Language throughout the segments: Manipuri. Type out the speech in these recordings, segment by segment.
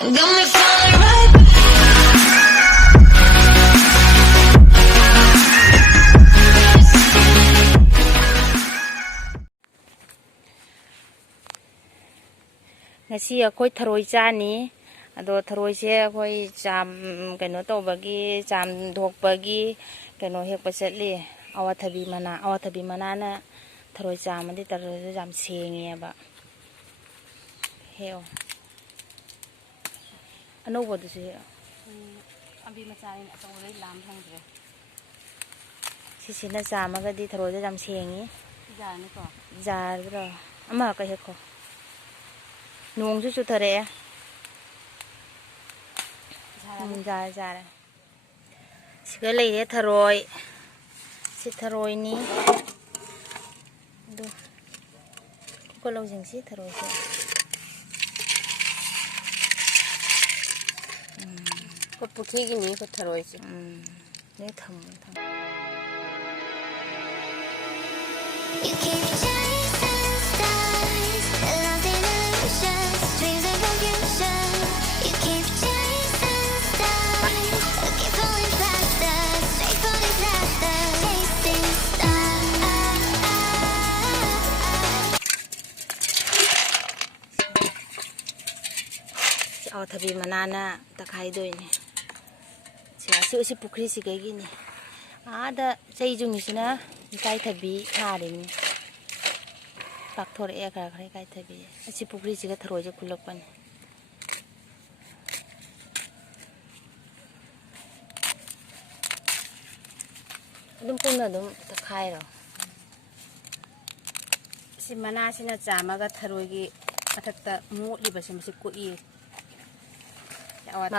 got me falling right. ꯉꯁꯤ ꯑꯩꯈꯣꯏ ꯊꯔꯣꯏ ꯆꯥꯅꯤ ꯑꯗꯣ ꯊꯔꯣꯏꯁꯦ ꯑꯩꯈꯣꯏ ꯀꯩꯅꯣ ꯇꯧꯕꯒꯤ ꯆꯥꯝꯊꯣꯛꯄꯒꯤ ꯀꯩꯅꯣ ꯍꯦꯛꯄ ꯆꯠꯂꯤ ꯑꯋꯥꯊꯕꯤ ꯃꯅꯥꯅ ꯊꯔꯣꯏ ꯆꯥꯝꯃꯗꯤ ꯊꯔꯣꯏꯁꯦ ꯌꯥꯝ ꯁꯦꯡꯉꯦꯕ ꯍꯦꯛꯑꯣ ꯑꯅꯧꯕꯗꯨꯁꯨ ꯍꯦꯛꯑꯣ ꯑꯝꯕꯤ ꯃꯆꯥꯅꯤꯅ ꯑꯆꯧꯕꯗꯩ ꯂꯥꯝ ꯐꯪꯗ꯭ꯔꯦ ꯁꯤꯁꯤꯅ ꯆꯥꯝꯃꯒꯗꯤ ꯊꯔꯣꯏꯁꯦ ꯌꯥꯝ ꯁꯦꯡꯉꯤ ꯌꯥꯔꯅꯤꯀꯣ ꯌꯥꯔꯗ꯭ꯔꯣ ꯑꯃꯈꯛ ꯍꯦꯛꯈꯣ ꯅꯣꯡꯁꯨ ꯆꯨꯊꯔꯛꯑꯦ ꯌꯥꯔꯦ ꯁꯤꯒ ꯂꯩꯔꯦ ꯊꯔꯣꯏ ꯁꯤ ꯊꯔꯣꯏꯅꯤ ꯑꯗꯨ ꯂꯧꯁꯤꯡꯁꯤ ꯊꯔꯣꯏꯁꯦ ꯄꯨꯈ꯭ꯔꯤꯒꯤꯅꯤ ꯊꯔꯣꯏꯁꯦ ꯅꯦ ꯊꯝꯃꯣ You keep chasing stars, lost in illusions, dreams of confusion. You keep chasing stars, keep falling faster, straight for disaster, chasing stars. ꯑꯋꯥꯊꯕꯤ ꯃꯅꯥꯅ ꯇꯛꯈꯥꯏꯗꯣꯏꯅꯦ ꯁꯤ ꯄꯨꯈ꯭ꯔꯤꯁꯤꯒꯩꯒꯤꯅꯤ ꯑꯥꯗ ꯆꯩ ꯖꯨꯡꯉꯤꯁꯤꯅ ꯏꯀꯥꯏꯊꯕꯤ ꯊꯥꯔꯤꯅꯤ ꯄꯥꯛꯊꯣꯔꯛꯑꯦ ꯈꯔ ꯏꯀꯥꯏꯊꯕꯤ ꯑꯁꯤ ꯄꯨꯈ꯭ꯔꯤꯁꯤꯒ ꯊꯔꯣꯏꯁꯦ ꯈꯨꯜꯂꯛꯄꯅꯤ ꯑꯗꯨꯝ ꯄꯨꯟꯅ ꯑꯗꯨꯝ ꯇꯛꯈꯥꯏꯔꯣ ꯁꯤ ꯃꯅꯥꯁꯤꯅ ꯆꯥꯝꯃꯒ ꯊꯔꯣꯏꯒꯤ ꯃꯊꯛꯇ ꯃꯣꯠꯂꯤꯕꯁꯦ ꯃꯁꯤ ꯀꯣꯛꯏ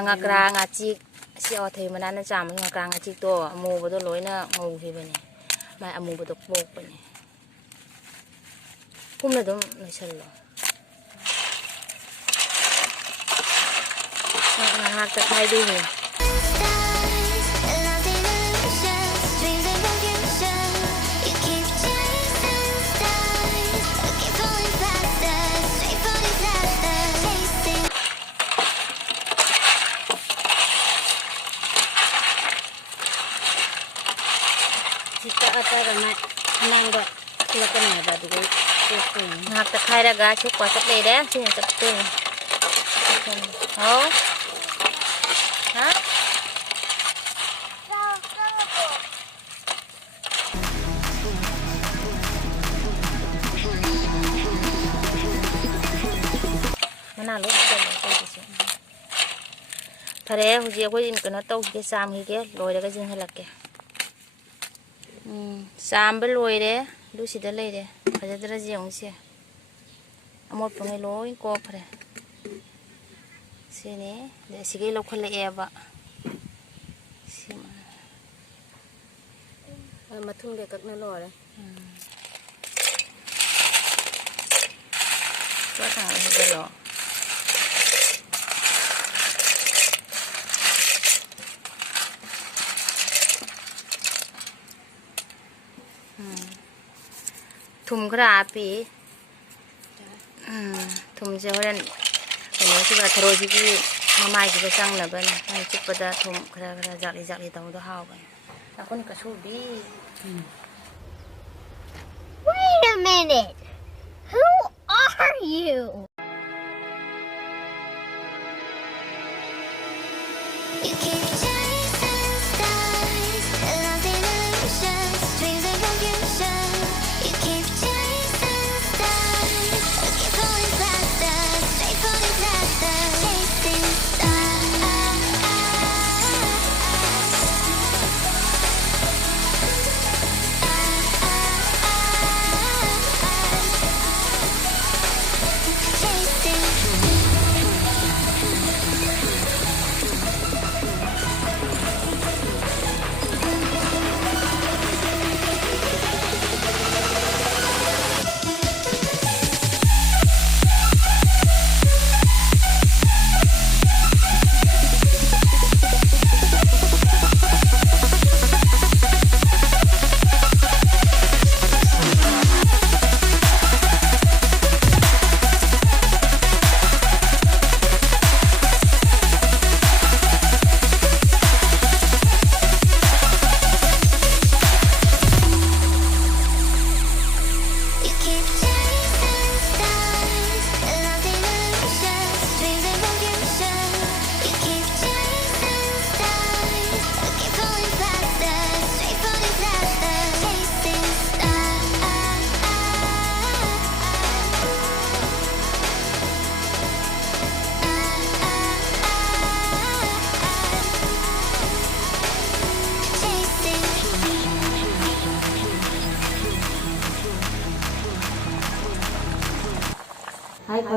ꯉꯀ꯭ꯔꯥ ꯉꯥꯆꯤꯛ ꯁꯤ ꯑꯋꯥꯊꯕꯤ ꯃꯅꯥꯅ ꯆꯥꯝꯃꯒ ꯉꯀ꯭ꯔꯥ ꯉꯥꯆꯤꯛꯇꯣ ꯑꯃꯨꯕꯗꯣ ꯂꯣꯏꯅ ꯉꯧꯈꯤꯕꯅꯤ ꯃꯥꯏ ꯑꯃꯨꯕꯗꯣ ꯄꯣꯛꯄꯅꯤ ꯀꯨꯝꯅ ꯑꯗꯨꯝ ꯂꯣꯏꯁꯜꯂꯣ ꯉꯥꯏꯍꯥꯛ ꯇꯛꯈꯥꯏꯗꯣꯏꯅꯤ ꯑꯅꯥꯡꯕ ꯊꯣꯛꯂꯛꯀꯅꯦꯕ ꯑꯗꯨꯒ ꯉꯥꯏꯍꯥꯛ ꯇꯛꯈꯥꯏꯔꯒ ꯁꯨꯛꯄ ꯆꯞ ꯂꯩꯔꯦ ꯁꯤꯅ ꯆꯞꯇꯣꯏꯅꯤ ꯍꯥꯎ ꯍꯥ ꯃꯅꯥ ꯂꯣꯏ ꯆꯜꯂꯦ ꯑꯇꯩꯗꯨꯁꯨ ꯐꯔꯦ ꯍꯧꯖꯤꯛ ꯑꯩꯈꯣꯏ ꯀꯩꯅꯣ ꯇꯧꯈꯤꯒꯦ ꯆꯥꯝꯈꯤꯒꯦ ꯂꯣꯏꯔꯒ ꯆꯤꯡꯍꯜꯂꯛꯀꯦ ꯆꯥꯝꯕ ꯂꯣꯏꯔꯦ ꯑꯗꯨ ꯁꯤꯗ ꯂꯩꯔꯦ ꯐꯖꯗ꯭ꯔꯁꯤ ꯌꯦꯡꯉꯨꯁꯦ ꯑꯃꯣꯠꯄꯉꯩ ꯂꯣꯏ ꯀꯣꯛꯈ꯭ꯔꯦ ꯁꯤꯅꯤ ꯑꯁꯤꯒꯩ ꯂꯧꯈꯠꯂꯛꯑꯦꯕ ꯁꯤꯃ ꯃꯊꯨꯟꯒ ꯀꯛꯅ ꯂꯣꯏꯔꯦ ꯍꯩꯖꯤꯜꯂꯣ ꯊꯨꯝ ꯈꯔ ꯍꯥꯞꯄꯤ ꯊꯨꯝꯁꯦ ꯍꯣꯔꯦꯟ ꯀꯩꯅꯣꯁꯤꯒ ꯊꯔꯣꯏꯁꯤꯒꯤ ꯃꯃꯥꯏꯁꯤꯒ ꯆꯪꯅꯕꯅꯤ ꯃꯥꯏ ꯆꯨꯞꯄꯗ ꯊꯨꯝ ꯈꯔ ꯖꯥꯛꯂꯤ ꯇꯧꯕꯗꯣ ꯍꯥꯎꯕꯅꯤ ꯅꯥꯀꯨꯟ ꯀꯁꯨꯕꯤ Wait a minute! Who are you? You keep chasing stars, lost in illusions, dreams of confusion. You keep chasing stars, keep falling faster, straight for disaster, chasing stars.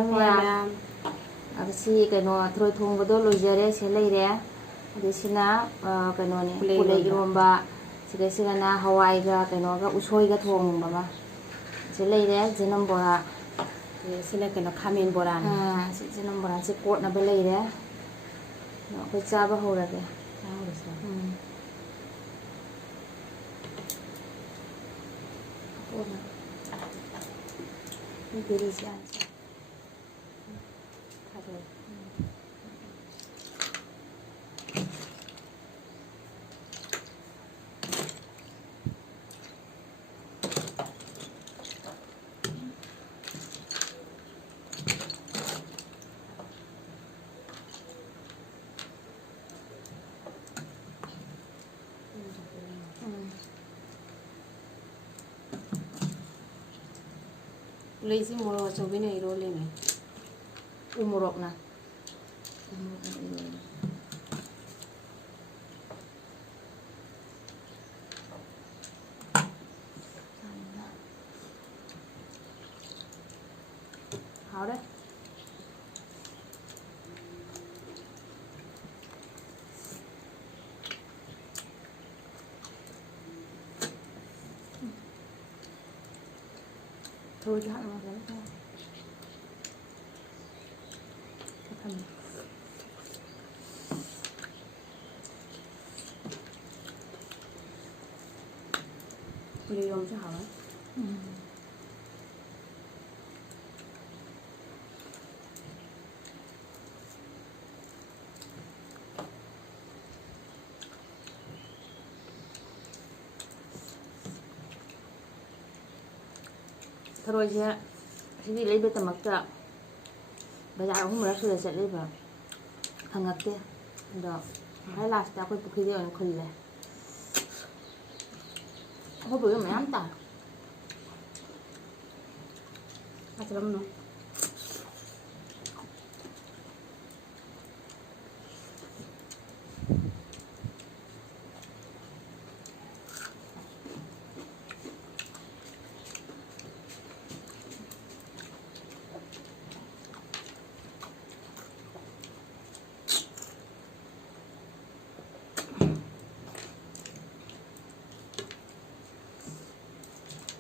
ꯈꯔ ꯃꯌꯥꯝ ꯑꯁꯤ ꯀꯩꯅꯣ ꯊꯔꯣꯏ ꯊꯣꯡꯕꯗꯣ ꯂꯣꯏꯖꯔꯦ ꯁꯤ ꯂꯩꯔꯦ ꯑꯗꯩꯁꯤꯅ ꯀꯩꯅꯣꯅꯦ ꯄꯨꯂꯩ ꯏꯔꯣꯝꯕ ꯁꯤꯗꯩꯁꯤꯒꯅ ꯍꯋꯥꯏꯒ ꯀꯩꯅꯣꯒ ꯎꯁꯣꯏꯒ ꯊꯣꯡꯕ ꯑꯃ ꯁꯤ ꯂꯩꯔꯦ ꯖꯤꯅꯝ ꯕꯣꯔꯥ ꯁꯤꯅ ꯀꯩꯅꯣ ꯈꯥꯃꯦꯟ ꯕꯣꯔꯥꯅꯤ ꯁꯤ ꯖꯤꯅꯝ ꯕꯣꯔꯥꯁꯤ ꯀꯣꯠꯅꯕ ꯂꯩꯔꯦ ꯑꯩꯈꯣꯏ ꯆꯥꯕ ꯍꯧꯔꯒꯦ ꯕꯦꯔꯤꯁꯤ ꯄꯨꯂꯩꯁꯤ ꯃꯣꯔꯣꯛ ꯑꯆꯧꯕꯤꯅ ꯏꯔꯣꯜꯂꯤꯅꯦ ꯎ ꯃꯣꯔꯣꯛꯅ hảo đấy thôi chứ hạn mà lấy thôi Đi không chứ hả? ꯊꯔꯣꯏꯁꯦ ꯑꯁꯤꯗꯤ ꯂꯩꯕꯒꯤꯗꯃꯛꯇ ꯕꯖꯥꯔ 3ꯔꯛ ꯁꯨꯅ ꯆꯠꯂꯤꯕ ꯐꯪꯉꯛꯇꯦ ꯑꯗꯣ ꯉꯁꯥꯏ ꯂꯥꯁꯇ ꯑꯩꯈꯣꯏ ꯄꯨꯈ꯭ꯔꯤꯗ ꯑꯣꯏꯅ ꯈꯨꯜꯂꯦ ꯑꯩꯈꯣꯏ ꯄꯨꯈ꯭ꯔꯤꯗ ꯃꯌꯥꯝ ꯇꯥꯏ ꯐꯖꯔꯝꯅꯣ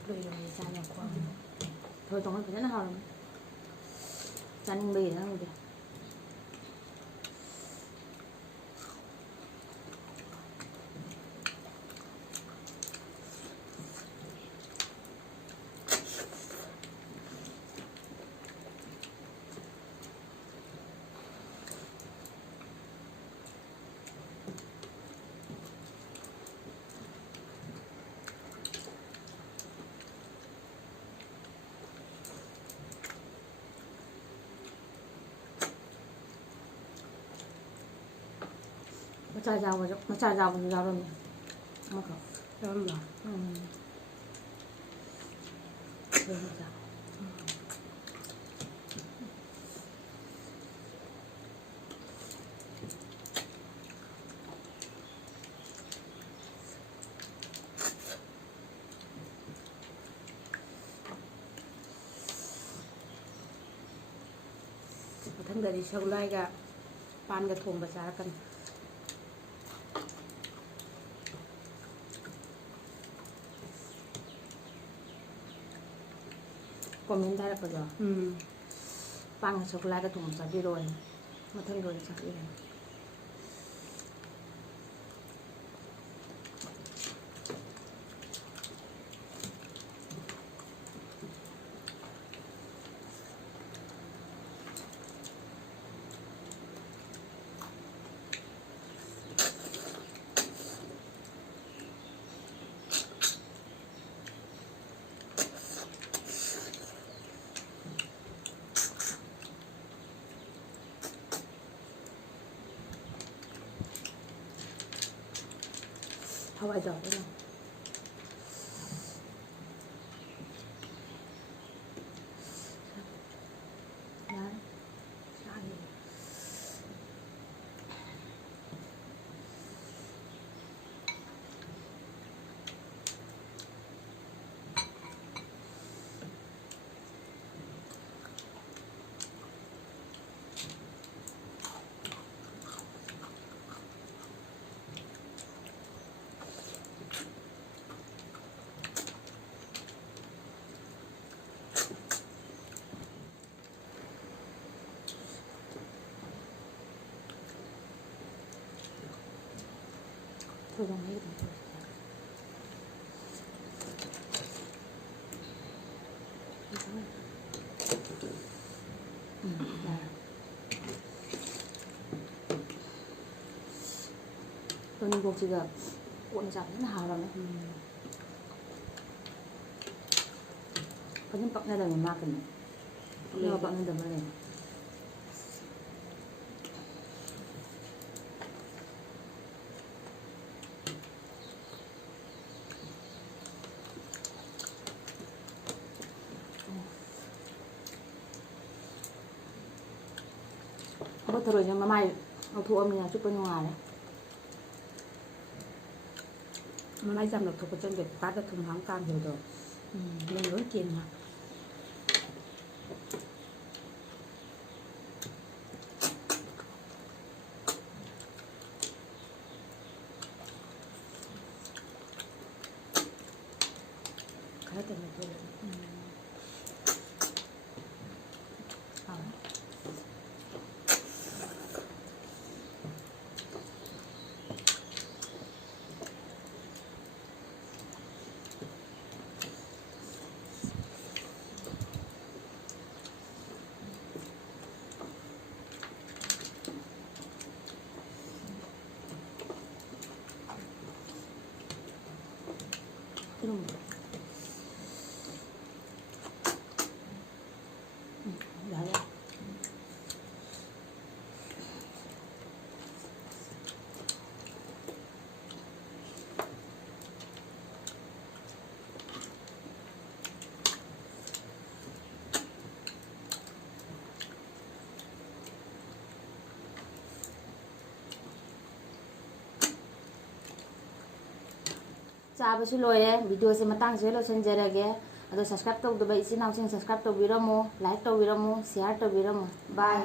ꯂꯣꯏꯔꯝꯃꯤ ꯆꯥꯅ ꯈ꯭ꯋꯥꯡ ꯊꯔꯣꯏ ꯊꯣꯡꯕ ꯐꯖꯅ ꯍꯥꯎꯔꯝꯃꯦ ꯆꯥꯅꯤꯡꯕꯒꯤ ꯈꯪꯗꯦ mꯆꯥ ꯆꯥꯕꯁꯨ ꯌꯥꯎꯔꯝꯃꯦ ꯑꯃꯈꯛ ꯌꯥꯎꯔꯝꯕ꯭ꯔꯣ ꯃꯆꯥ ꯃꯊꯪꯗꯗꯤ ꯁꯒꯣꯜꯍꯋꯥꯏꯒ ꯄꯥꯟꯒ ꯊꯣꯡꯕ ꯆꯥꯔꯛꯀꯅꯤ ꯀꯣꯃꯦꯟꯇ ꯍꯥꯏꯔꯛꯄꯗꯣ ꯄꯥꯟꯒ ꯁꯒꯣꯜꯍꯋꯥꯏꯒ ꯊꯣꯡꯕ ꯆꯥꯕꯤꯔꯛꯑꯣꯅꯦ ꯃꯊꯪꯗ ꯑꯣꯏꯅ ꯆꯥꯕꯤꯔꯅꯤ hawaiꯖꯥꯔꯗ ถั่วตรงนี้กับถั่วได้ตัวนี้พวก지금 cuộn chặt rất là hào lắm đấy có những bậc này là mình mặc rồi nhưng mà bậc này đầm lên không có rồi nhưng mà maiเอาถั่วมีชุบเป็นงาเลยมันไม่จำหรอกถั่วจนเด็ดปัดจะถุงหางกลางเหี่ยวดอกยังร้อนกินค่ะใครแต่ไม่ถั่วเอาได้แล้วꯆꯥꯕꯁꯨ ꯂꯣꯏꯔꯦ ꯚꯤꯗꯤꯑꯣꯁꯦ ꯃꯇꯥꯡꯁꯤꯗ ꯂꯣꯏꯁꯤꯟꯖꯔꯒꯦ ꯑꯗꯣ ꯁꯕꯁꯀ꯭ꯔꯥꯏꯕ ꯇꯧꯗꯕ ꯏꯆꯤꯟ ꯏꯅꯥꯎꯁꯤꯡ ꯁꯕꯁꯀ꯭ꯔꯥꯏꯕ ꯇꯧꯕꯤꯔꯝꯃꯨ ꯂꯥꯏꯛ ꯇꯧꯕꯤꯔꯝꯃꯨ ꯁꯤꯌꯥꯔ ꯇꯧꯕꯤꯔꯝꯃꯨ ꯕꯥꯏ